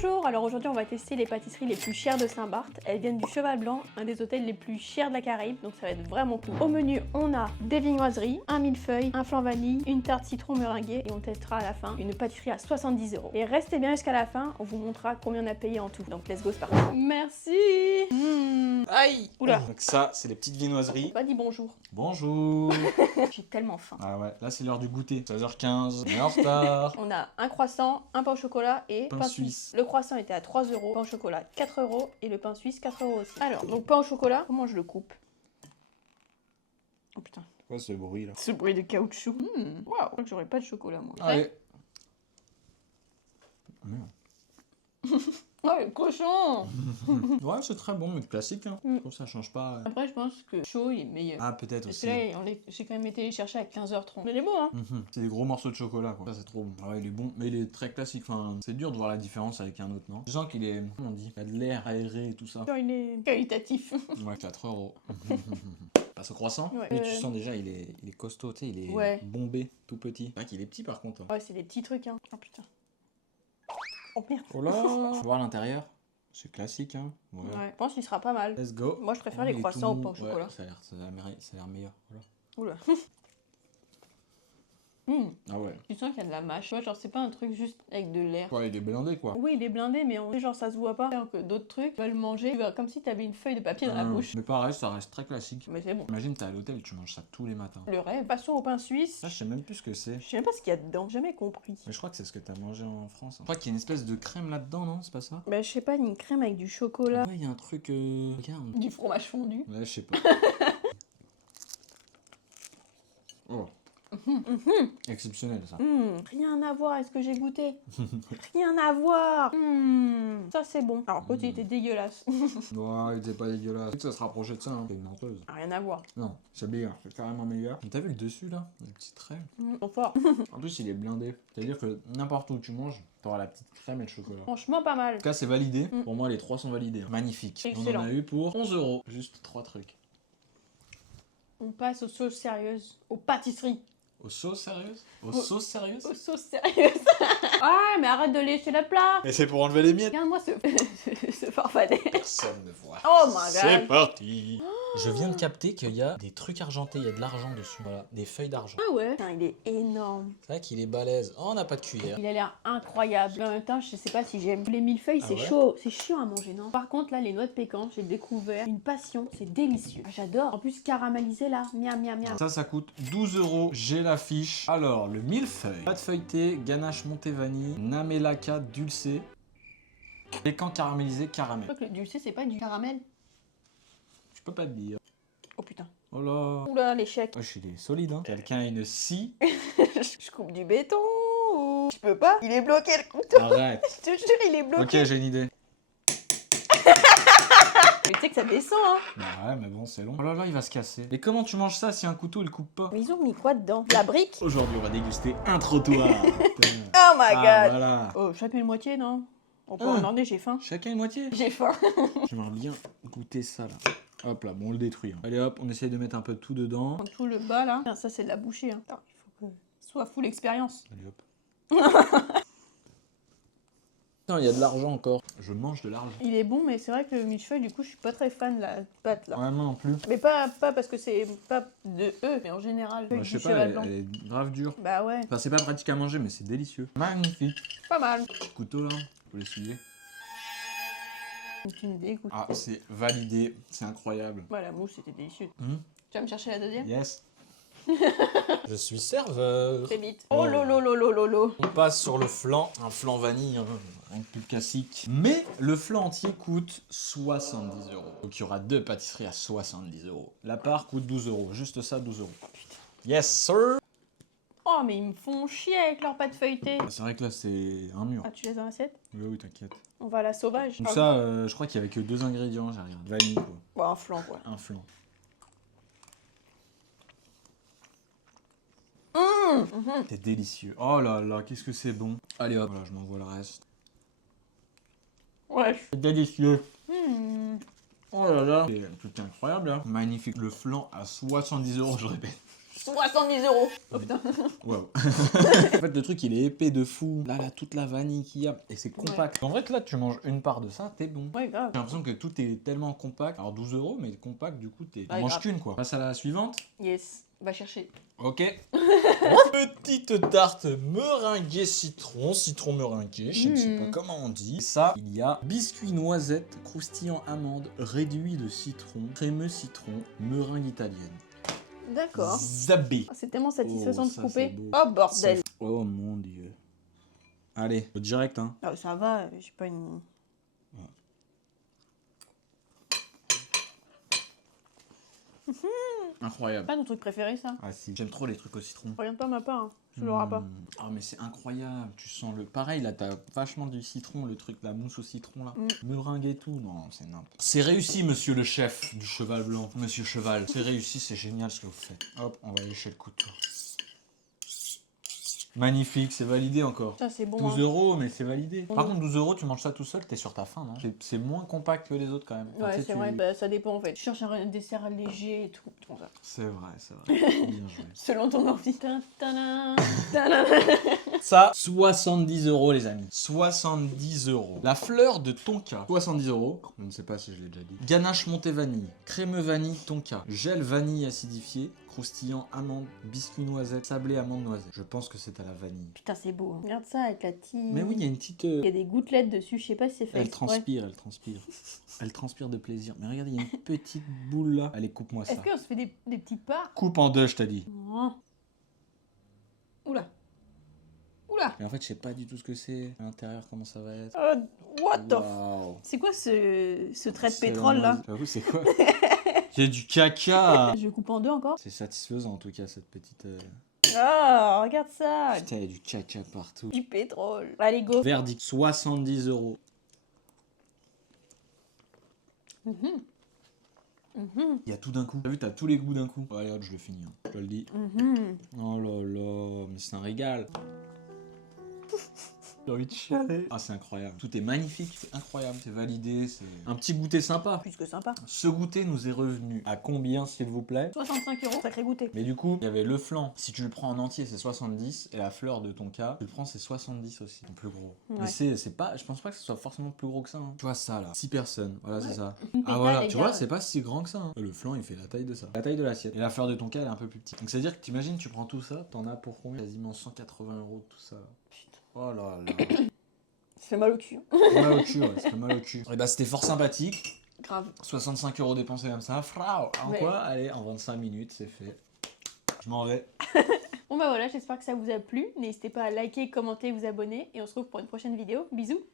Bonjour, alors aujourd'hui on va tester les pâtisseries les plus chères de Saint-Barth. Elles viennent du Cheval Blanc, un des hôtels les plus chers de la Caraïbe, donc ça va être vraiment cool. Au menu, on a des viennoiseries, un millefeuille, un flan vanille, une tarte citron meringuée et on testera à la fin une pâtisserie à 70 €. Et restez bien jusqu'à la fin, on vous montrera combien on a payé en tout. Donc let's go, c'est parti. Merci. Aïe. Oula. Donc ça, c'est les petites viennoiseries. Pas dit bonjour. Bonjour. J'ai tellement faim. Ah ouais, là c'est l'heure du goûter. 16h15, on est en retard. On a un croissant, un pain au chocolat et Pain suisse. Le croissant était à 3 €, pain au chocolat 4 € et le pain suisse 4 € aussi. Alors, donc pain au chocolat, comment je le coupe? Oh putain. C'est quoi ce bruit là? Ce bruit de caoutchouc. Waouh, je crois que j'aurais pas de chocolat moi. Allez. Oh le cochon. Ouais, c'est très bon, mais classique. Hein. Je trouve que ça change pas. Après, je pense que chaud il est meilleur. Ah, peut-être Parce que aussi. là, j'ai quand même été les chercher à 15h30. Mais il est bon, hein. C'est des gros morceaux de chocolat quoi. Ça c'est trop bon. Ah ouais, il est bon, mais il est très classique. Enfin, c'est dur de voir la différence avec un autre, non? Je sens qu'il est, comment on dit, il a de l'air aéré et tout ça. Genre, il est qualitatif. Ouais, 4 €. Passe au croissant. Ouais. Mais tu sens déjà, il est costaud, tu sais, il est Ouais. bombé, tout petit. C'est vrai qu'il est petit par contre. Hein. Ouais, c'est des petits trucs, hein. Oh putain. Oh merde. Oh là. Tu vois à l'intérieur. C'est classique, hein. Ouais. Ouais, je pense qu'il sera pas mal. Let's go. Moi, je préfère Oh, les il est croissants au tout pain au mou. chocolat. Ouais, ça a l'air meilleur. Voilà. Oula. Ah ouais. Tu sens qu'il y a de la mâche. Tu vois, genre, c'est pas un truc juste avec de l'air. Ouais, il est blindé quoi. Oui, il est blindé, mais genre, ça se voit pas. Alors que d'autres trucs, tu vas le manger, tu vas comme si t'avais une feuille de papier dans la bouche. Mais pareil, ça reste très classique. Mais c'est bon. Imagine, t'es à l'hôtel, tu manges ça tous les matins. Le rêve. Passons au pain suisse. Ça, je sais même plus ce que c'est. Je sais même pas ce qu'il y a dedans. J'ai jamais compris. Mais je crois que c'est ce que t'as mangé en France. Hein. Je crois qu'il y a une espèce de crème là-dedans, non? C'est pas ça? Bah, je sais pas, une crème avec du chocolat. Ouais, il y a un truc. Regarde. Du fromage fondu. Ouais, je sais pas. Oh. Exceptionnel ça. Rien à voir avec ce que j'ai goûté. Rien à voir. Ça, c'est bon. Alors, l'autre, il était dégueulasse. Ouais, il était pas dégueulasse. Ça se rapprochait de ça, hein. C'est une menteuse. Rien à voir. Non, c'est meilleur, c'est carrément meilleur. T'as vu le dessus là? Le petit trait. Trop fort. En plus, il est blindé. C'est-à-dire que n'importe où tu manges, t'auras la petite crème et le chocolat. Franchement, pas mal. En tout cas, c'est validé. Pour moi, les 3 sont validés. Magnifique. Excellent. On en a eu pour 11 €. Juste 3 trucs. On passe aux sauces sérieuses. Aux pâtisseries. Aux sauces sérieuses? Aux sauces sérieuses? Aux sauces sérieuses. Ah, mais arrête de lécher le plat. Et c'est pour enlever les miettes. Regarde-moi ce farfadet. Personne ne voit. Oh my god. C'est parti. Je viens de capter qu'il y a des trucs argentés, il y a de l'argent dessus. Voilà, des feuilles d'argent. Ah ouais. Putain, il est énorme. C'est vrai qu'il est balèze. Oh, on n'a pas de cuillère. Il a l'air incroyable. Mais en même temps, je sais pas si j'aime. Les millefeuilles, c'est ouais chaud. C'est chiant à manger, non? Par contre, là, les noix de pécan, j'ai découvert une passion. C'est délicieux. J'adore. En plus, caramélisé là. Miam, miam, miam. Ça coûte 12 €. J'ai l'affiche. Alors, le millefeuille, pâte feuilletée, ganache montée vanille, namelaka dulcé, pécan caramélisé Je caramel. crois que le dulcé, c'est pas du caramel. Je peux pas te dire. Oh putain. Oh là. Oula, l'échec. Oh, il est solide, hein. Quelqu'un a une scie. Je coupe du béton. Ou... Je peux pas. Il est bloqué le couteau. Arrête. Je te jure, il est bloqué. Ok, j'ai une idée. Mais tu sais que ça descend, hein. Bah ouais, mais bon, c'est long. Oh là là, il va se casser. Et comment tu manges ça si un couteau il coupe pas? Mais ils ont mis quoi dedans? La brique? Aujourd'hui, on va déguster un trottoir. Oh my god. Ah, voilà. Oh, chacun une moitié, non? On peut en demander, j'ai faim. Chacun une moitié. J'ai faim. J'aimerais bien goûter ça là. Hop là, bon, on le détruit. Hein. Allez hop, on essaye de mettre un peu de tout dedans. Tout le bas là. Putain, ça c'est de la bouchée. Hein. Attends, il faut que ce soit full expérience. Allez hop. Non, il y a de l'argent encore. Je mange de l'argent. Il est bon, mais c'est vrai que le millefeuille, du coup, je suis pas très fan de la pâte là. Ouais, moi non plus. Mais pas parce que c'est pas de eux, mais en général. Bah, je sais pas, elle est grave dure. Bah ouais, Enfin, c'est pas pratique à manger, mais c'est délicieux. Magnifique. pas mal. Petit couteau là, faut l'essuyer. Tu me dégoûtes. Ah, c'est validé. C'est incroyable. Ouais, la mousse, c'était délicieux. Hmm. Tu vas me chercher la deuxième? Yes. Je suis serveur. Très vite. Oh lolo lolo lolo. On passe sur le flan, un flan vanille, hein, un peu classique. Mais le flan entier coûte 70 €. Donc il y aura 2 pâtisseries à 70 €. La part coûte 12 €, juste ça 12 €. Yes sir. Oh, mais ils me font chier avec leur pâte feuilletée. C'est vrai que là c'est un mur. Ah, tu les as en assiette? Oui oui t'inquiète. On va à la sauvage. Donc ça je crois qu'il y avait que 2 ingrédients, j'ai regardé. Vanille quoi. Bon, un flan quoi. Un flan. C'est délicieux. Oh là là, qu'est-ce que c'est bon. Allez hop, voilà, je m'envoie le reste. Ouais. C'est délicieux. Oh là là. C'est incroyable là. Magnifique. Le flan à 70 €, je répète. 70 euros. Oh putain. Wow. En fait, le truc, il est épais de fou. Là, toute la vanille qu'il y a. Et c'est compact. En vrai, là, tu manges une part de ça, t'es bon. Ouais, grave. J'ai l'impression que tout est tellement compact. Alors 12 euros, mais compact, du coup, t'en Ouais, manges grave. qu'une, quoi. On passe à la suivante. Yes. Va chercher. Ok. Petite tarte meringuée citron, citron meringué, je ne sais pas comment on dit. Ça, il y a biscuit noisette, croustillant amande, réduit de citron, crémeux citron, meringue italienne. D'accord. Zabé. Oh, c'est tellement satisfaisant Oh, de ça, couper. c'est beau. Oh bordel. Oh mon dieu. Allez, direct, hein. Ah, ça va, j'ai pas une... Incroyable. Pas ton truc préféré ça. Ah si, j'aime trop les trucs au citron. Regarde pas ma part, hein. Tu l'auras pas. Ah mais c'est incroyable, tu sens le... Pareil là, t'as vachement du citron, le truc, la mousse au citron là. Meringue et tout, non, c'est n'importe. C'est réussi monsieur le chef du cheval blanc, monsieur cheval. C'est réussi, c'est génial ce que vous faites. Hop, on va lécher le couteau. Magnifique, c'est validé encore. Ça c'est bon. 12 euros, mais c'est validé. Bon. Par contre, 12 euros, tu manges ça tout seul, t'es sur ta faim, non? C'est moins compact que les autres quand même. Enfin, Ouais, tu sais, c'est vrai, bah, ça dépend en fait. Tu cherches un dessert léger et tout. Tout comme ça. C'est vrai, c'est vrai. Bien joué. Selon ton envie. Ta-da, ta-da. Ça, 70 euros les amis. 70 euros. La fleur de tonka, 70 euros. Je ne sais pas si je l'ai déjà dit. Ganache montée vanille, crémeux vanille tonka, gel vanille acidifié, croustillant amande, biscuit noisette, sablé amande noisette. Je pense que c'est à la vanille. Putain, c'est beau. Hein. Regarde ça avec la petite. Mais oui, il y a une petite... Il y a des gouttelettes dessus, je sais pas si c'est fait. Elle transpire, elle transpire. Elle transpire de plaisir. Mais regardez, il y a une petite boule là. Allez, coupe-moi ça. Est-ce qu'on se fait des petites parts? Coupe en deux, je t'ai dit. Oh. Oula. Oula. Mais en fait, je sais pas du tout ce que c'est. À l'intérieur, comment ça va être. What the f... Waouh. C'est quoi ce trait de C'est pétrole là? J'avoue, c'est quoi? Il y a du caca. Je coupe en deux encore. C'est satisfaisant en tout cas, cette petite... Oh, regarde ça. Putain, il y a du caca partout. Du pétrole. Allez, go. Verdict, 70 euros. Il y a tout d'un coup. T'as vu, t'as tous les goûts d'un coup. Allez, hop, je le finis, hein. Je te le dis. Oh là là, mais c'est un régal. J'ai envie de chialer. Ah, c'est incroyable. Tout est magnifique, c'est incroyable, c'est validé, c'est un petit goûter sympa. Plus que sympa. Ce goûter nous est revenu à combien, s'il vous plaît? 65 euros, sacré goûter. Mais du coup, il y avait le flan. Si tu le prends en entier, c'est 70. Et la fleur de ton cas, tu le prends, c'est 70 aussi. Donc plus gros. Ouais. Mais c'est pas... Je pense pas que ce soit forcément plus gros que ça. Hein. Tu vois ça, là. 6 personnes. Voilà, c'est ça. Une Ah pétale voilà, tu égale. vois, c'est pas si grand que ça. Hein. Le flan, il fait la taille de ça. La taille de l'assiette. Et la fleur de ton cas, elle est un peu plus petite. Donc c'est-à-dire que t'imagines, tu prends tout ça, t'en as pour combien? Quasiment 180 euros tout ça. Putain. Oh là là. Ça fait mal au cul. Mal au cul, ouais, ça fait mal au cul. Et bah c'était fort sympathique. Grave. 65 euros dépensés comme ça. Frau. En Ouais. quoi? Allez, en 25 minutes, c'est fait. Je m'en vais. Bon bah voilà, j'espère que ça vous a plu. N'hésitez pas à liker, commenter, vous abonner. Et on se retrouve pour une prochaine vidéo. Bisous.